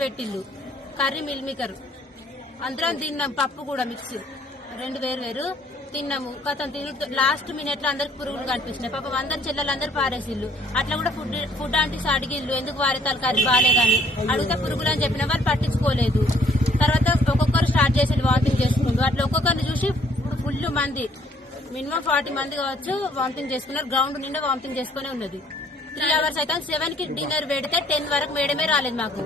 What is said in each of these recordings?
పెట్టిల్లు curry meal maker అందరం తిన్నాం, పప్పు కూడా మిక్స్, రెండు వేరు తిన్నాము. కథం తిని లాస్ట్ మినిట్ లో అందరికి పురుగులు కనిపిస్తున్నాయి. పాపం అందరు చెల్లెలందరూ పారేసిల్లు. అట్లా కూడా ఫుడ్ ఆంటీస్ అడిగిల్లు ఎందుకు వారేతాలు కర్రీ బాగాలేదని అడిగితే పురుగులు అని చెప్పిన వాళ్ళు పట్టించుకోలేదు. తర్వాత ఒక్కొక్కరు స్టార్ట్ చేసి వామిటింగ్ చేసుకుంటూ అట్లా ఒక్కొక్కరిని చూసి ఇప్పుడు ఫుల్ మంది మినిమం 40 మంది కావచ్చు వామిటింగ్ చేసుకున్నారు. గ్రౌండ్ నిండా వామిటింగ్ చేసుకునే ఉన్నది. 3 hours అయితే 7 కి డిన్నర్ పెడితే 10 వరకు మేడమే రాలేదు మాకు.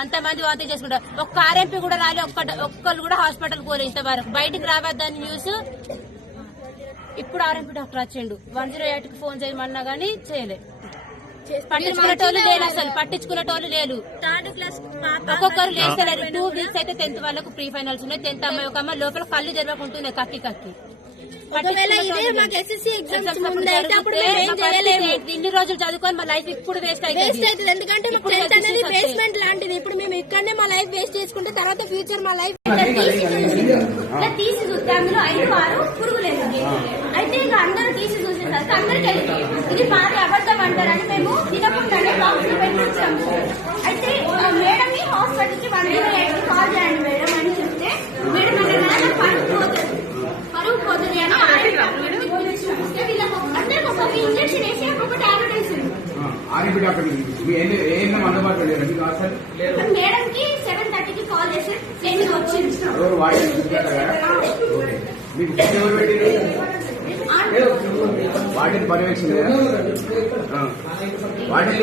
అంతమంది వామిటింగ్ చేసుకుంటారు. ఒక్క ఆర్ఎంపీ కూడా రాలేదు, ఒక్కళ్ళు కూడా హాస్పిటల్ పోలేదు ఇంతవరకు. బయటికి రావద్దని న్యూస్ ఇప్పుడు ఆర్ఎంపీ డాక్టర్ వచ్చిండు. 108 కి ఫోన్ చేయమన్నా గానీ చేయలేదు. పట్టించుకునేటోళ్ళు లేరు, అసలు పట్టించుకునేటోళ్ళు లేరు. ఒక్కొక్కరు లేస్తలేరు. 2 weeks అయితే 10th వాళ్ళకు ప్రీ ఫైనల్స్ ఉన్నాయి. 10th అమ్మాయి ఒక అమ్మాయి లోపల కళ్ళు జరగకుంటున్నాయి కక్కి. ఇన్ని రోజులు చదువుకొని మా లైఫ్ ఇప్పుడు వేస్ట్ అవుతుంది. ఎందుకంటే బేస్మెంట్ లాంటిది. ఇప్పుడు మేము ఇక్కడనే మా లైఫ్ వేస్ట్ చేసుకుంటే తర్వాత ఫ్యూచర్ మా లైఫ్ తీసి చూస్తే అందులో 5-6 పురుగులేదు. అయితే ఇక అందరూ తీసి చూసేసరికి అందరికీ ఇది పాతి అబద్ధం అంటారని మేము తినకుండానే బాక్స్ పెట్టి వచ్చాము. అయితే మేడం ని హాస్పిటల్ కి 108 కి కాల్ చేయండి మేడం అని చెప్తే మేడం పరుగు పోతుంది అని అందరికి ఒక్కొక్క ఇంజక్షన్ వేసి ఒక్కొక్క టాబ్లెట్ వేసింది. మేడం కి 7:30 కి కాల్ చేసి నేను వచ్చింది. వాటిని పర్యవేక్షణ వాటిని